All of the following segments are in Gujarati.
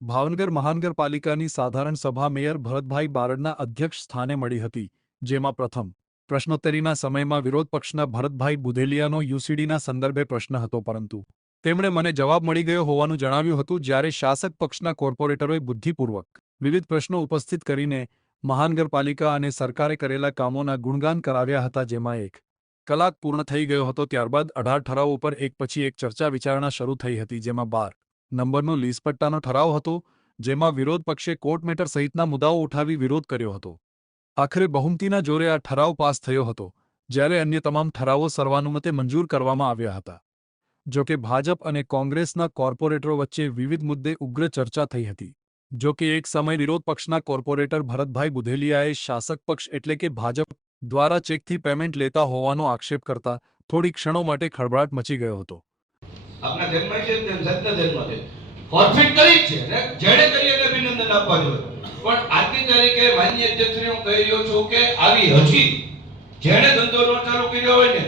ભાવનગર મહાનગરપાલિકાની સાધારણ સભા મેયર ભરતભાઈ બારડના અધ્યક્ષ સ્થાને મળી હતી, જેમાં પ્રથમ, પ્રશ્નોત્તરીના સમયમાં વિરોધ પક્ષના ભરતભાઈ બુધેલિયાનો યુસીડીના સંદર્ભે પ્રશ્ન હતો પરંતુ, તેમણે મને જવાબ મળી ગયો હોવાનું જણાવ્યું હતું જ્યારે શાસક પક્ષના કોર્પોરેટરોએ બુદ્ધિપૂર્વક, વિવિધ પ્રશ્નો ઉપસ્થિત કરીને, મહાનગરપાલિકા અને સરકારે કરેલા કામોના ગુણગાન કરાવ્યા હતા જેમાં એક, કલાક પૂર્ણ થઈ ગયો હતો ત્યારબાદ અઢાર ઠરાવ ઉપર એક પછી એક ચર્ચા વિચારણા શરૂ થઈ હતી જેમાં બાર નંબરનો લીસપટ્ટાનો ઠરાવ હતો, જેમાં વિરોધ પક્ષે કોર્ટ મેટર સહિતના મુદ્દાઓ ઉઠાવી વિરોધ કર્યો હતો. આખરે બહુમતીના જોરે આ ઠરાવ પાસ થયો હતો, જ્યારે અન્ય તમામ ઠરાવો સર્વાનુમતે મંજૂર કરવામાં આવ્યા હતા. જો કે ભાજપ અને કોંગ્રેસના કોર્પોરેટરો વચ્ચે વિવિધ મુદ્દે ઉગ્ર ચર્ચા થઈ હતી. જોકે એક સમય વિરોધ પક્ષના કોર્પોરેટર ભરતભાઈ બુધેલિયાએ શાસક પક્ષ એટલે કે ભાજપ દ્વારા ચેકથી પેમેન્ટ લેતા હોવાનો આક્ષેપ કરતા થોડી ક્ષણો માટે ખળભળાટ મચી ગયો હતો. આપણા જન્મ છે તેમ સત્ય જન્મ છે. ફોરફિટ કરી છે ને જેણે કરી એને અભિનંદન આપવા જોઈએ. પણ આજની તારીખે માન્ય અધ્યક્ષને હું કહી રહ્યો છું કે આવી હજી જેણે ધંધો ન ચાલુ કર્યો હોય ને,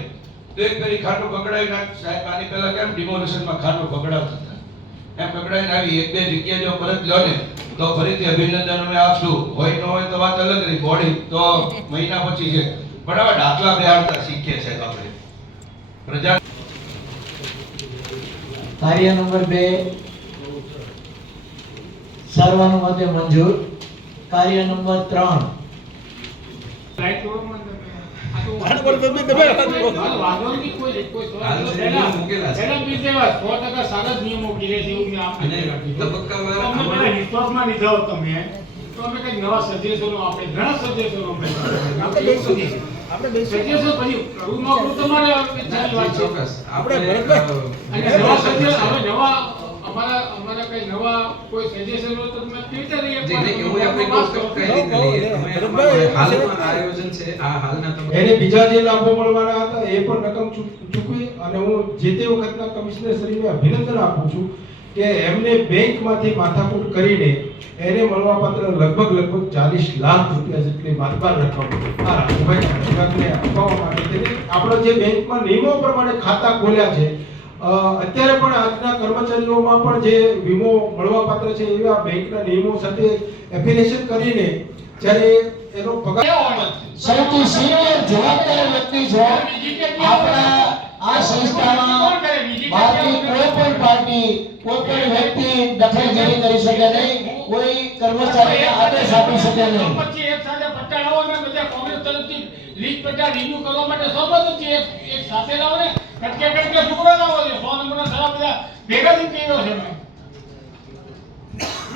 તો એક ફેરી ખાટું પકડાવી નાખ. સાહેબ, આની પહેલા કેમ ડિમોલેશનમાં ખાટો પકડાવતા હતા? એમ પકડાઈને આવી એક બે જગ્યા જો પરત લો ને, તો ફરીથી અભિનંદન અમે આપશું. હોય ન હોય તો વાત અલગ રહી. બોડી તો મહિના પછી છે. પણ હવે દાખલા બેહાડતા શીખીએ છે આપણે. પ્રજા કાર્ય નંબર બે. સર્વાનુમતે મંજૂર. કાર્ય નંબર ત્રણ. તમે તો અમે કંઈક નવા સજેશનો આપણે ઘણા સજેશનો અમે આપણે સજેશન પછી કરવું ન તમારે વિચારની વાત છે? આપણે અને નવા સજેશન હવે નવા અમારા અમારા કઈ નવા કોઈ સજેશન હોય તો તમે કહેતા રહીએ જે નહીં, એવું આપણે કોઈ કઈ રીતે લઈએ. અમે અમારું હાલમાં આયોજન છે આ હાલના તબક્કે એને બીજા જે લાભો મળવાના હતા એ પણ રકમ ચૂક- ચૂકવી અને હું જે તે વખતના કમિશનર શ્રીને અભિનંદન આપું છું કે એમને બેંકમાંથી માથાકૂટ કરીને એને મળવાપાત્ર લગભગ લગભગ ચાલીસ લાખ રૂપિયા જેટલી માથબાર રકમ આ રાજુભાઈ વિભાગને આપવા માટે તેને આપણા જે બેંકમાં નિયમો પ્રમાણે ખાતા ખોલ્યા છે અત્યારે પણ આજના કર્મચારીઓમાં પણ જે વીમો મળવાપાત્ર છે એવા બેંકના નિયમો સાથે એફિલિએશન કરીને જ્યારે એનો પગાર સૌથી સિનિયર જવાબદાર વ્યક્તિ છે આપણા આ સંસ્થામાં બાકી કોઈ પણ પાર્ટી કોઈ પણ વ્યક્તિ દખલગીરી કરી શકે નહીં. કોઈ કર્મચારી આદેશ આપી શકે નહીં. પછી એક સાથે બધા કોંગ્રેસ તરફથી લીગ પટ્ટા રિન્યુ કરવા માટે સહમત છે. એક સાથે લાવો ને. કટકે કટકે ટુકડો લાવો છે. સો નંબરના સારા બધા ભેગા થઈ ગયો છે. મેં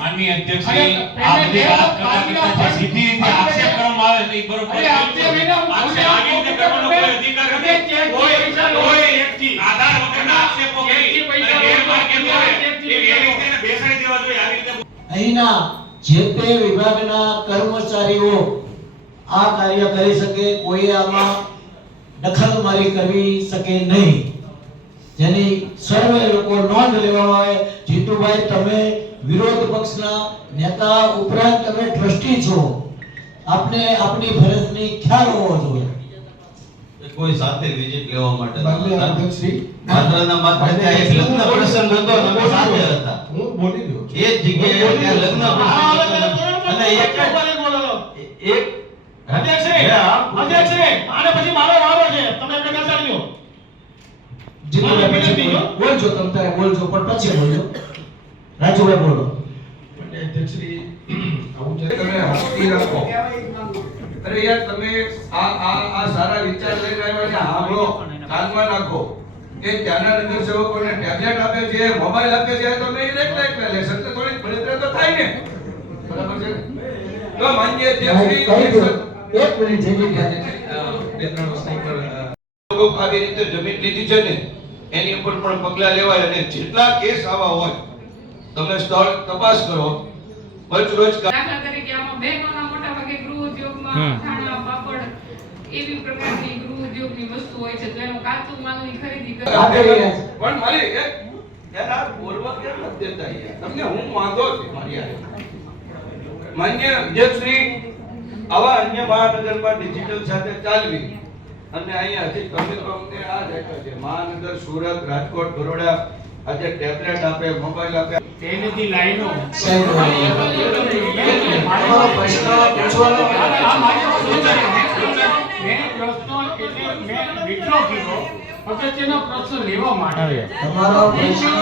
માનનીય અધ્યક્ષ અને આ બધી વાત કરવા કરતા જે સીધી રીતે આક્ષેપ કરવામાં આવે છે એ બરોબર અરે આક્ષેપ આવી રીતે કરવાનો કોઈ અધિકાર નથી. કોઈ પૈસા કોઈ વ્યક્તિ આધાર વગરના આક્ષેપો કરી. ગેરમાર્ગે દોરે. એ એને બેસાડી દેવા જોઈએ આવી રીતે અહીંના જે તે વિભાગના કર્મચારીઓ આ કાર્ય કરી શકે કોઈ આમાં દખલમારી કરવી શકે નહીં. જેની સર્વે લોકો નોંધ લેવામાં આવે. જીતુભાઈ તમે વિરોધ પક્ષના નેતા ઉપરાંત તમે ટ્રસ્ટી છો. આપને આપની ફરજની ખ્યાલ હોવો જોઈએ. કોઈ સાથે વિઝિટ લેવા માટે અધ્યક્ષશ્રી, માત્રના માત્ર ત્યાં એક લગ્ન પ્રસંગ હતો અને સાથે હતા. હું બોલી ગયો એ જગ્યાએ લગ્ન તમે અને એક. એક અધ્યક્ષશ્રી, અધ્યક્ષશ્રી, આને પછી મારો વારો છે. તમે પેલા ચાલ્યો જીતુભાઈ પછી બોલો. બોલજો તમે તારે બોલજો પણ પછી બોલજો. રાજુભાઈ બોલો. માનનીય અધ્યક્ષશ્રી, આવું છે તમે હસ્તી રાખો. અરે યાર તમે આ આ આ સારા વિચાર લઈને આવ્યા છે સાંભળો કાનમાં નાખો. એ ત્યાંના નગર સેવકોને ટેબ્લેટ આપે છે મોબાઈલ આપે છે તમે એ એકલા એકલા લેશે એટલે થોડીક બળતરા તો થાય ને. બરાબર છે? તો માન્ય અધ્યક્ષશ્રી એક મિનિટ ગઈ બે ત્રણ વસ્તુ પર લોકો આવી રીતે જમીન લીધી છે ને. એની ઉપર પણ પગલા લેવાય અને જેટલા કેસ આવા હોય તમે સ્થળ તપાસ કરો. રોજ રોજ દાખલા તરીકે આમાં બહેનોના મોટા ભાગે ગૃહ ઉદ્યોગમાં ખાણા પાપડ એવી પ્રકારની ગૃહ ઉદ્યોગની વસ્તુ હોય છે તો એનો કાચું માલની ખરીદી કરી. પણ મારી એક યાર આ બોલવા કેમ નથી દેતા યાર તમને હું વાંધો છે મારી આ માન્ય અધ્યક્ષશ્રી આવા અન્ય મહાનગરમાં ડિજિટલ સાથે ચાલવી. અને અહીંયા હજી તમે તો અમને આ દેખાય છે. મહાનગર સુરત રાજકોટ બરોડા આજે ટેબ્લેટ આપે મોબાઈલ આપે. તેની લાઈનો. તમારો પ્રશ્ન પૂછવાનો આ મારી મેં પ્રશ્નો એટલે મેં વિડ્રો કર્યો. અગત્યનો પ્રશ્ન લેવા માટે. તમારો પ્રશ્ન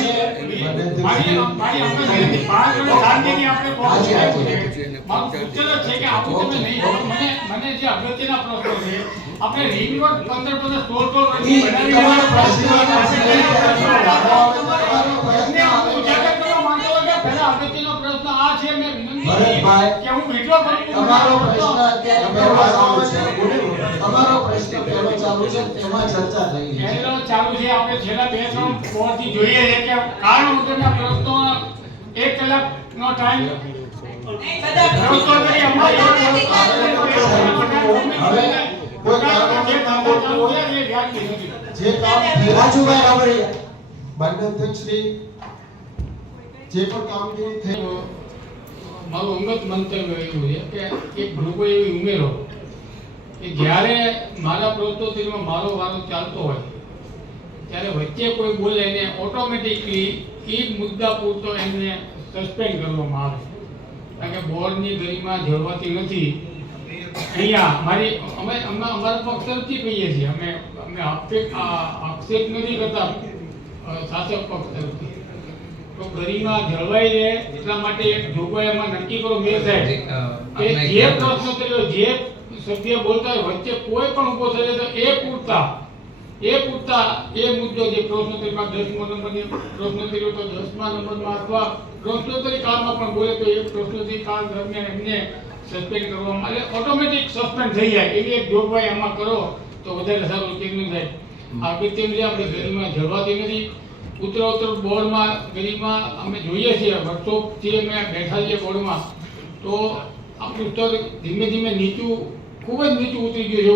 છે. આપણે હાજી, હાજી. મારું સૂચન જ છે કે આવું તમે નહીં કરો. મને મને જે અગત્યના પ્રશ્નો છે આપણે રિંગ રોડ પંદર પંદર સોળ સોળ વર્ષથી પ્રશ્ન ભરતભાઈ, તમારો અત્યારે તમારો ચાલુ છે તેમાં ચર્ચા થઈ રહી છે. પહેલો ચાલુ છે આપણે છેલ્લા બે ત્રણ પોળથી જોઈએ છે કે કારણ વગરના પ્રશ્નો એક કલાકનો ટાઈમ પ્રશ્નો કરી અમારી હવે કોઈ કારણ જે ધંધો ચાલુ છે. એ વ્યાજબી નથી. જે કામ થઈ રાજુભાઈ રાવળિયા માન્ય અધ્યક્ષશ્રી જે પણ કામગીરી થઈ મારું અંગત મંતવ્ય એવું છે કે એક ગ્રુપે એવી ઉમેરો કે જ્યારે મારા પ્રવૃત્તિમાં મારો વારો ચાલતો હોય ત્યારે વચ્ચે કોઈ બોલે એને ઓટોમેટિકલી એ મુદ્દા પૂરતો એમને સસ્પેન્ડ કરવામાં આવે. કારણ કે બોર્ડની ગરિમા જળવાતી નથી. અહીંયા મારી અમે અમે અમારા પક્ષ તરફથી કહીએ છીએ અમે અમે આક્ષેપ આક્ષેપ નથી કરતા શાસક પક્ષ તરફથી. તો ગરિમા જળવાઈ રહે એટલા માટે એક જોગવાઈ એમાં નક્કી કરો બે સાહેબ કે જે પ્રશ્ન કર્યો જે સભ્ય બોલતા હોય વચ્ચે કોઈ પણ ઊભો થશે તો એ પૂરતા. એ પૂરતા એ મુદ્દો જે પ્રશ્નોત્તરીમાં દસમો નંબરની પ્રશ્નોત્તરી તો દસમા નંબરમાં અથવા પ્રશ્નોત્તરી કાળમાં પણ બોલે તો એ પ્રશ્નોત્તરી કાળ દરમિયાન એમને સસ્પેન્ડ કરવામાં એટલે ઓટોમેટિક સસ્પેન્ડ થઈ જાય. એવી એક જોગવાઈ આમાં કરો તો વધારે સારું ઉત્તીર્ણ થાય. આ છે આપણે ગરિમા જળવાતી નથી. ઉત્તર બોર્ડમાં ગરીબમાં અમે જોઈએ છીએ વર્ષોથી અમે બેઠા છીએ બોર્ડમાં. તો આપણું સ્તર ધીમે ધીમે નીચું ખૂબ જ નીચું ઉતરી ગયું છે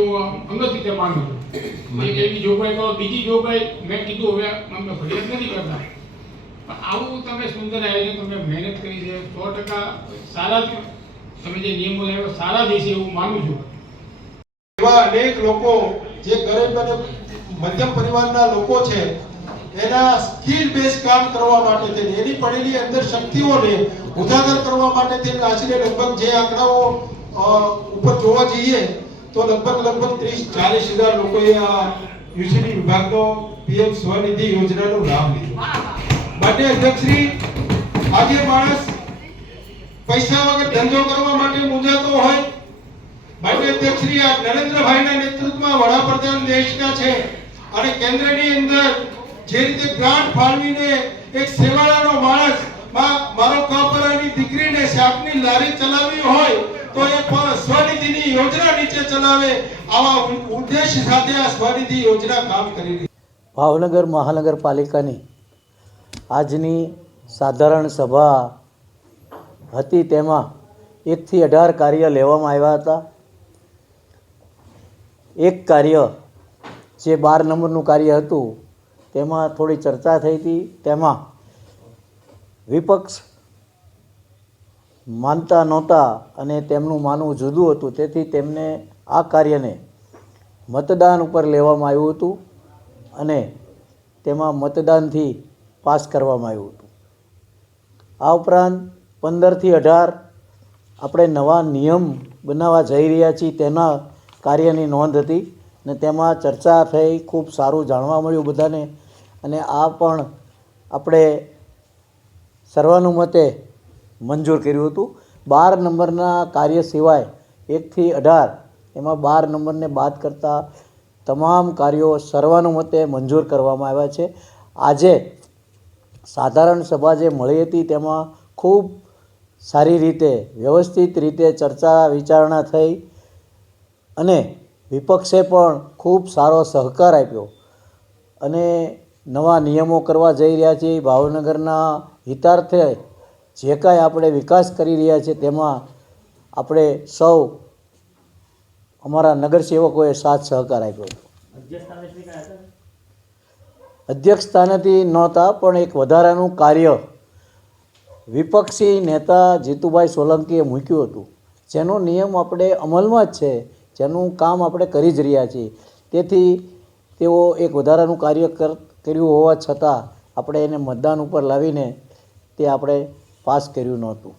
હું અંગત રીતે માનું છું. એક એવી જોગવાઈ કરો બીજી જોગવાઈ મેં કીધું હવે અમે ફરિયાદ નથી કરતા. પણ આવું તમે સુંદર આયોજન તમે મહેનત કરી છે સો ટકા સારા તમે જે નિયમો લાવ્યો સારા દેશે એવું માનું છું. એવા અનેક લોકો જે ગરીબ અને મધ્યમ પરિવારના લોકો છે એના સ્કિલ બેઝ કામ કરવા માટે થઈને એની પડેલી અંદર શક્તિઓને ઉજાગર કરવા માટે થઈને આશરે લગભગ જે આંકડાઓ ઉપર જોવા જઈએ તો લગભગ લગભગ ત્રીસ ચાલીસ હજાર લોકોએ આ યુસીડી વિભાગનો પીએમ સ્વનિધિ યોજનાનો લાભ લીધો. માન્ય અધ્યક્ષશ્રી આજે માણસ પૈસા વગર ધંધો કરવા માટે મૂંઝાતો હોય. માન્ય અધ્યક્ષશ્રી આ નરેન્દ્રભાઈના નેતૃત્વમાં વડાપ્રધાન દેશના છે અને કેન્દ્રની અંદર જે રીતે ગ્રાન્ટ ફાળવીને એક સેવાળાનો માણસ મારો કાપરાની દીકરીને શાકની લારી ચલાવવી હોય તો એ સ્વનિધિની યોજના નીચે ચલાવે આવા ઉદ્દેશ સાથે આ સ્વનિધિ યોજના કામ કરી રહી ભાવનગર મહાનગરપાલિકાની આજની સાધારણ સભા હતી તેમાં એકથી અઢાર કાર્ય લેવામાં આવ્યા હતા. એક કાર્ય જે બાર નંબરનું કાર્ય હતું, તેમાં થોડી ચર્ચા થઈ હતી. તેમાં વિપક્ષ માનતા નહોતા અને તેમનું માનવું જુદું હતું. તેથી તેમને આ કાર્યને મતદાન ઉપર લેવામાં આવ્યું હતું અને તેમાં મતદાનથી પાસ કરવામાં આવ્યું હતું. આ ઉપરાંત પંદરથી અઢાર આપણે નવા નિયમ બનાવવા જઈ રહ્યા છીએ તેના કાર્યની નોંધ હતી ને તેમાં ચર્ચા થઈ, ખૂબ સારું જાણવા મળ્યું બધાને અને આ પણ આપણે સર્વાનુમતે મંજૂર કર્યું હતું. બાર નંબરના કાર્ય સિવાય એકથી અઢાર એમાં બાર નંબરને બાદ કરતાં તમામ કાર્યો સર્વાનુમતે મંજૂર કરવામાં આવ્યા છે. આજે સાધારણ સભા જે મળી હતી તેમાં ખૂબ સારી રીતે, વ્યવસ્થિત રીતે ચર્ચા વિચારણા થઈ અને વિપક્ષે પણ ખૂબ સારો સહકાર આપ્યો. અને નવા નિયમો કરવા જઈ રહ્યા છીએ. ભાવનગરના હિતાર્થે જે કાંઈ આપણે વિકાસ કરી રહ્યા છીએ તેમાં આપણે સૌ અમારા નગરસેવકોએ સાથ સહકાર આપ્યો. અધ્યક્ષ સ્થાનેથી નહોતા, પણ એક વધારાનું કાર્ય વિપક્ષી નેતા જીતુભાઈ સોલંકીએ મૂક્યું હતું. જેનો નિયમ આપણે અમલમાં જ છે. જેનું કામ આપણે કરી જ રહ્યા છીએ. તેથી તેઓ એક વધારાનું કાર્ય કર, કર્યું હોવા છતાં આપણે એને મતદાન ઉપર લાવીને તે આપણે પાસ કર્યું નહોતું